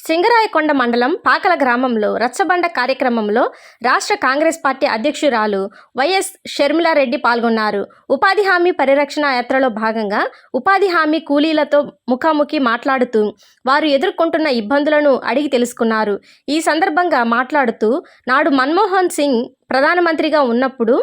సింగరాయకొండ మండలం పాకల గ్రామంలో రచ్చబండ కార్యక్రమంలో రాష్ట్ర కాంగ్రెస్ పార్టీ అధ్యక్షురాలు వైఎస్ షర్మిలారెడ్డి పాల్గొన్నారు. ఉపాధి హామీ పరిరక్షణ యాత్రలో భాగంగా ఉపాధి హామీ కూలీలతో ముఖాముఖి మాట్లాడుతూ వారు ఎదుర్కొంటున్న ఇబ్బందులను అడిగి తెలుసుకున్నారు. ఈ సందర్భంగా మాట్లాడుతూ నాడు మన్మోహన్ సింగ్ ప్రధానమంత్రిగా ఉన్నప్పుడు,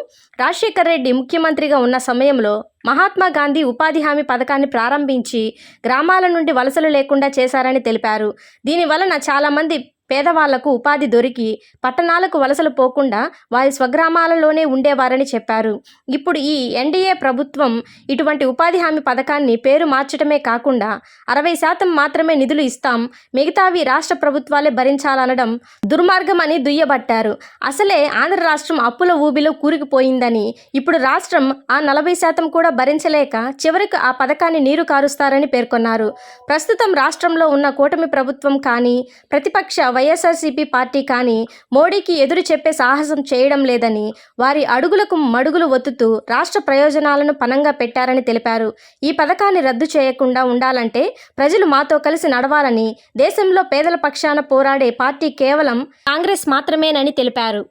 రాజశేఖర్ రెడ్డి ముఖ్యమంత్రిగా ఉన్న సమయంలో మహాత్మా గాంధీ ఉపాధి హామీ పథకాన్ని ప్రారంభించి గ్రామాల నుండి వలసలు లేకుండా చేశారని తెలిపారు. దీని వలన చాలామంది పేదవాళ్లకు ఉపాధి దొరికి పట్టణాలకు వలసలు పోకుండా వారి స్వగ్రామాలలోనే ఉండేవారని చెప్పారు. ఇప్పుడు ఈ ఎన్డీఏ ప్రభుత్వం ఇటువంటి ఉపాధి హామీ పథకాన్ని పేరు మార్చడమే కాకుండా 60% మాత్రమే నిధులు ఇస్తాం, మిగతావి రాష్ట్ర ప్రభుత్వాలే భరించాలనడం దుర్మార్గం అని దుయ్యబట్టారు. అసలే ఆంధ్ర రాష్ట్రం అప్పుల ఊబిలో కూరుకుపోయిందని, ఇప్పుడు రాష్ట్రం ఆ 40% కూడా భరించలేక చివరికి ఆ పథకాన్ని నీరు కారుస్తారని పేర్కొన్నారు. ప్రస్తుతం రాష్ట్రంలో ఉన్న కూటమి ప్రభుత్వం కానీ, ప్రతిపక్ష వైఎస్ఆర్సీపీ పార్టీ కానీ మోడీకి ఎదురు చెప్పే సాహసం చేయడం లేదని, వారి అడుగులకు మడుగులు ఒత్తుతూ రాష్ట్ర ప్రయోజనాలను పణంగా పెట్టారని తెలిపారు. ఈ పథకాన్ని రద్దు చేయకుండా ఉండాలంటే ప్రజలు మాతో కలిసి నడవాలని, దేశంలో పేదల పక్షాన పోరాడే పార్టీ కేవలం కాంగ్రెస్ మాత్రమేనని తెలిపారు.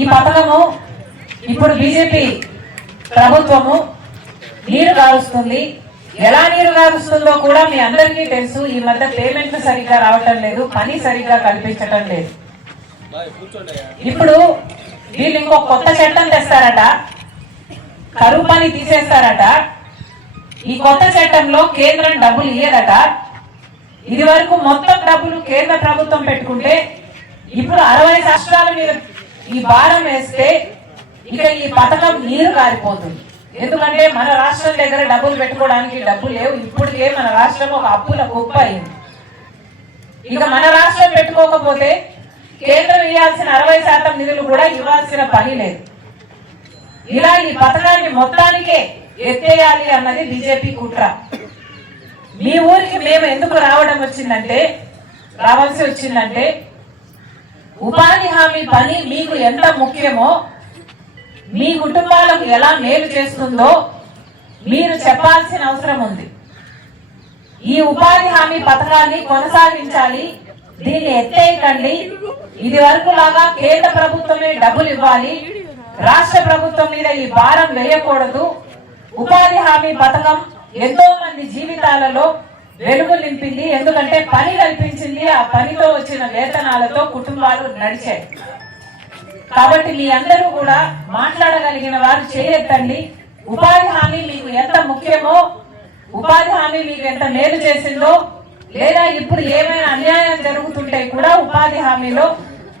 ఈ పథకము ఇప్పుడు బీజేపీ ప్రభుత్వము నీరు కారుస్తుంది. ఎలా నీరు కారుస్తుందో కూడా మీ అందరికీ తెలుసు. ఈ మధ్య పేమెంట్లు సరిగ్గా రావటం లేదు, పని సరిగ్గా కల్పించటం లేదు. ఇప్పుడు వీళ్ళు ఇంకో కొత్త చట్టం తెస్తారట, కరువు పని తీసేస్తారట. ఈ కొత్త చట్టంలో కేంద్రం డబ్బులు ఇయ్యదట. ఇది వరకు మొత్తం డబ్బులు కేంద్ర ప్రభుత్వం పెట్టుకుంటే, ఇప్పుడు 60 రాష్ట్రాల మీద ఈ భారం వేస్తే ఇక ఈ పథకం నీరు కారిపోతుంది. ఎందుకంటే మన రాష్ట్రం దగ్గర డబ్బులు పెట్టుకోవడానికి డబ్బులు లేవు. ఇప్పటికే మన రాష్ట్రం ఒక అప్పుల కుప్ప అయింది. ఇక మన రాష్ట్రం పెట్టుకోకపోతే కేంద్రం ఇవ్వాల్సిన 60% నిధులు కూడా ఇవ్వాల్సిన పని లేదు. ఇలా ఈ పథకాన్ని మొత్తానికే ఎత్తేయాలి అన్నది బీజేపీ కుట్ర. మీ ఊరికి మేము ఎందుకు రావాల్సి వచ్చిందంటే ఉపాధి హామీ పని మీకు ఎంత ముఖ్యమో, మీ కుటుంబాలకు ఎలా మేలు చేస్తుందో మీరు చెప్పాల్సిన అవసరం ఉంది. ఈ ఉపాధి హామీ పథకాన్ని కొనసాగించాలి, దీన్ని ఎత్తేయకండి. ఇది వరకు లాగా కేంద్ర ప్రభుత్వమే డబ్బులు ఇవ్వాలి, రాష్ట్ర ప్రభుత్వం మీద ఈ భారం వేయకూడదు. ఉపాధి హామీ పథకం ఎంతో మంది జీవితాలలో వెలుగు నింపింది. ఎందుకంటే పని కల్పించింది. ఆ పనితో వచ్చిన వేతనాలతో కుటుంబాలు నడిచాయి. కాబట్టి మీ అందరూ కూడా మాట్లాడగలిగిన వారు చేయెత్తండి. ఉపాధి హామీ మీకు ఎంత ముఖ్యమో, ఉపాధి హామీ మీకు ఎంత మేలు చేసిందో, లేదా ఇప్పుడు ఏమైనా అన్యాయం జరుగుతుంటే కూడా ఉపాధి హామీలో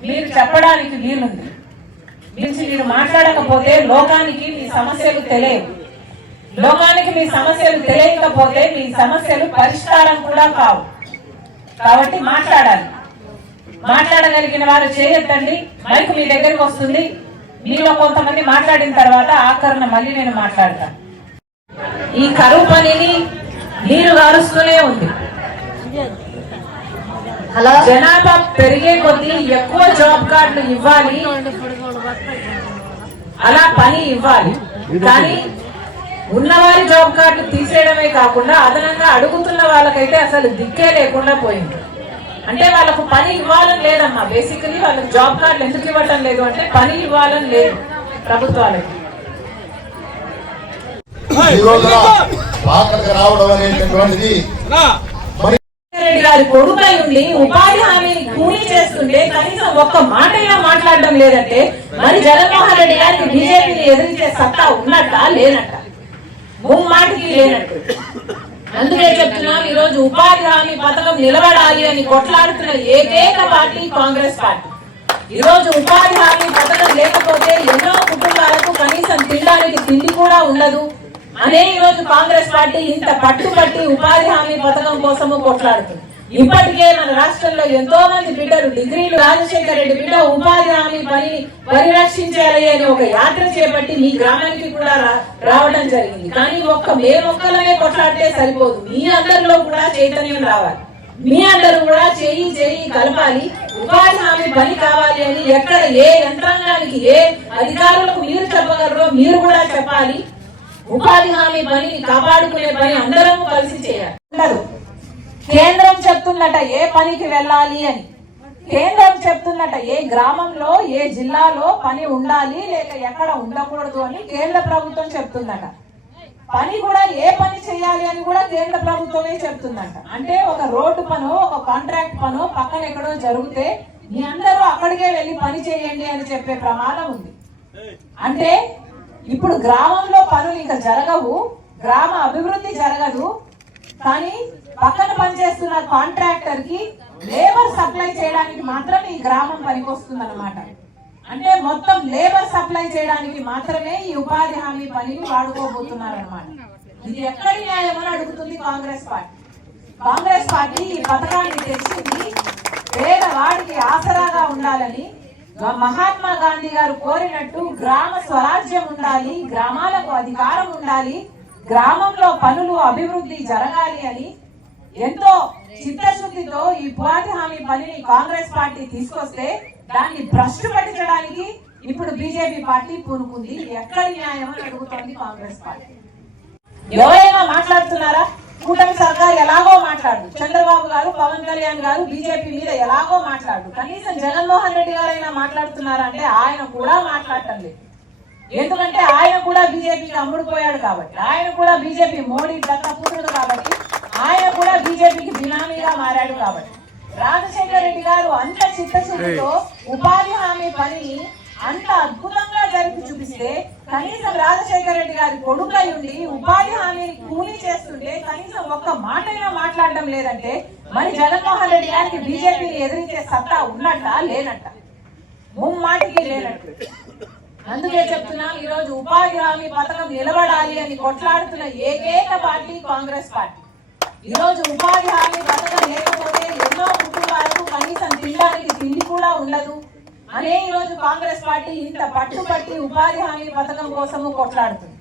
మీరు చెప్పడానికి వీలుంది. మీరు మాట్లాడకపోతే లోకానికి మీ సమస్యలు తెలియవు. లోకానికి మీ సమస్యలు తెలియకపోతే మీ సమస్యలు పరిష్కారం కూడా కావు. కాబట్టి మాట్లాడగలిగిన వారు చేయొద్దండి. మైక్ మీ దగ్గరికి వస్తుంది. మీలో కొంతమంది మాట్లాడిన తర్వాత ఆఖరణ మళ్ళీ నేను మాట్లాడతాను. ఈ కరువు పనిని నీరు గారుస్తూనే ఉంది. జనాభా పెరిగే కొద్దీ ఎక్కువ జాబ్ కార్డులు ఇవ్వాలి, అలా పని ఇవ్వాలి. కానీ ఉన్నవారి జాబ్ కార్డులు తీసేయడమే కాకుండా అదనంగా అడుగుతున్న వాళ్ళకైతే అసలు దిక్కే లేకుండా పోయింది. అంటే వాళ్ళకు పని ఇవ్వాలని లేదమ్మా. బేసికలీ వాళ్ళకి జాబ్ కార్డులు ఎందుకు ఇవ్వటం లేదు అంటే పని ఇవ్వాలని లేదు ప్రభుత్వాలకి. రెడ్డి గారి కొడుకై ఉండి ఉపాధి హామీని కూలీ చేస్తుంటే కనీసం ఒక్క మాటగా మాట్లాడడం లేదంటే మరి జగన్మోహన్ రెడ్డి గారికి బీజేపీని ఎదిరించే సత్తా ఉన్నట్ట లేనట్ట, ముమ్మాటికి లేనట్టు. అందుకే చెప్తున్నాం, ఈ రోజు ఉపాధి హామీ పథకం నిలబడాలి అని కొట్లాడుతున్న ఏకైక పార్టీ కాంగ్రెస్ పార్టీ. ఈ రోజు ఉపాధి హామీ పథకం లేకపోతే ఎన్నో కుటుంబాలకు కనీసం తినడానికి తిండి కూడా ఉండదు అనే ఈ రోజు కాంగ్రెస్ పార్టీ ఇంత పట్టుబట్టి ఉపాధి హామీ పథకం కోసము కొట్లాడుతుంది. ఇప్పటికే మన రాష్ట్రంలో ఎంతో మంది బిడ్డలు డిగ్రీలు, రాజశేఖర రెడ్డి బిడ్డ ఉపాధి హామీ పనిని పరిరక్షించాలి అని ఒక యాత్ర చేపట్టి మీ గ్రామానికి కూడా రావడం జరిగింది. కానీ మేమొక్కలమే కొట్లాడితే సరిపోదు, మీ అందరిలో కూడా చైతన్యం రావాలి. మీ అందరూ కూడా చేయి కలపాలి. ఉపాధి హామీ పని కావాలి అని ఎక్కడ ఏ యంత్రాంగానికి ఏ అధికారులకు మీరు చెప్పగలరో మీరు కూడా చెప్పాలి. ఉపాధి హామీ పనిని కాపాడుకునే పని అందరం కలిసి చేయాలి. ఉండదు. కేంద్రం చెప్తుందట ఏ పనికి వెళ్ళాలి అని, కేంద్రం చెప్తున్నట ఏ గ్రామంలో ఏ జిల్లాలో పని ఉండాలి లేక ఎక్కడ ఉండకూడదు అని కేంద్ర ప్రభుత్వం చెప్తుందట. పని కూడా ఏ పని చేయాలి అని కూడా కేంద్ర ప్రభుత్వమే చెప్తుందంట. అంటే ఒక రోడ్డు పనో ఒక కాంట్రాక్ట్ పనో పక్కన ఎక్కడో జరిగితే మీ అందరూ అక్కడికే వెళ్ళి పని చేయండి అని చెప్పే ప్రమాదం ఉంది. అంటే ఇప్పుడు గ్రామంలో పనులు ఇంకా జరగవు, గ్రామ అభివృద్ధి జరగదు, కానీ పక్కన పనిచేస్తున్న కాంట్రాక్టర్ కి లేబర్ సప్లై చేయడానికి మాత్రం ఈ గ్రామం పనికొస్తుంది అన్నమాట. అంటే మొత్తం లేబర్ సప్లై చేయడానికి మాత్రమే ఈ ఉపాధి హామీ పనిని వాడుకోబోతున్నారన్నమాట. ఇది ఎక్కడి న్యాయం అని అడుగుతుంది కాంగ్రెస్ పార్టీ. కాంగ్రెస్ పార్టీ ఈ పథకాన్ని తెచ్చింది పేదవాడికి ఆసరాగా ఉండాలని. మహాత్మా గాంధీ గారు కోరినట్టు గ్రామ స్వరాజ్యం ఉండాలి, గ్రామాలకు అధికారం ఉండాలి, గ్రామంలో పనులు అభివృద్ధి జరగాలి అని ఎంతో చిత్తశుద్ధితో ఈ ఉపాధి హామీ పనిని కాంగ్రెస్ పార్టీ తీసుకొస్తే దాన్ని భ్రష్టు పట్టించడానికి ఇప్పుడు బీజేపీ పార్టీ పూనుకుంది. ఎక్కడి న్యాయం అని అడుగుతోంది కాంగ్రెస్ పార్టీ. ఎవరైనా మాట్లాడుతున్నారా? కూటమి సర్కార్ ఎలాగో మాట్లాడు, చంద్రబాబు గారు పవన్ కళ్యాణ్ గారు బీజేపీ మీద ఎలాగో మాట్లాడు, కనీసం జగన్మోహన్ రెడ్డి గారైనా మాట్లాడుతున్నారా అంటే ఆయన కూడా మాట్లాడటం లేదు. ఎందుకంటే ఆయన కూడా బీజేపీకి అమ్ముడుపోయాడు కాబట్టి, ఆయన కూడా బీజేపీ మోడీ దత్తపుత్రుడు కాబట్టి, ఆయన కూడా బీజేపీకి బినామీగా మారాడు కాబట్టి. రాజశేఖర రెడ్డి గారు అంత చిత్తశుద్ధితో ఉపాధి హామీ పనిని అంత అద్భుతంగా జరిపి చూపిస్తే కనీసం రాజశేఖర రెడ్డి గారి కొడుకై ఉండి ఉపాధి హామీని కూలీ చేస్తుంటే కనీసం ఒక్క మాటైనా మాట్లాడడం లేదంటే మరి జగన్మోహన్ రెడ్డి గారికి బీజేపీని ఎదిరించే సత్తా ఉన్నట్ట లేనట్ట? ముమ్మాటికి లేనట్టు. అందుకే చెప్తున్నాం, ఈ రోజు ఉపాధి హామీ పథకం నిలబడాలి అని కొట్లాడుతున్న ఏకైక పార్టీ కాంగ్రెస్ పార్టీ. ఈ రోజు ఉపాధి హామీ పథకం లేకపోతే ఎన్నో కుటుంబాలకు కనీసం తినడానికి తిండి కూడా ఉండదు అనే ఈ రోజు కాంగ్రెస్ పార్టీ ఇంత పట్టుబట్టి ఉపాధి హామీ పథకం కోసము కొట్లాడుతుంది.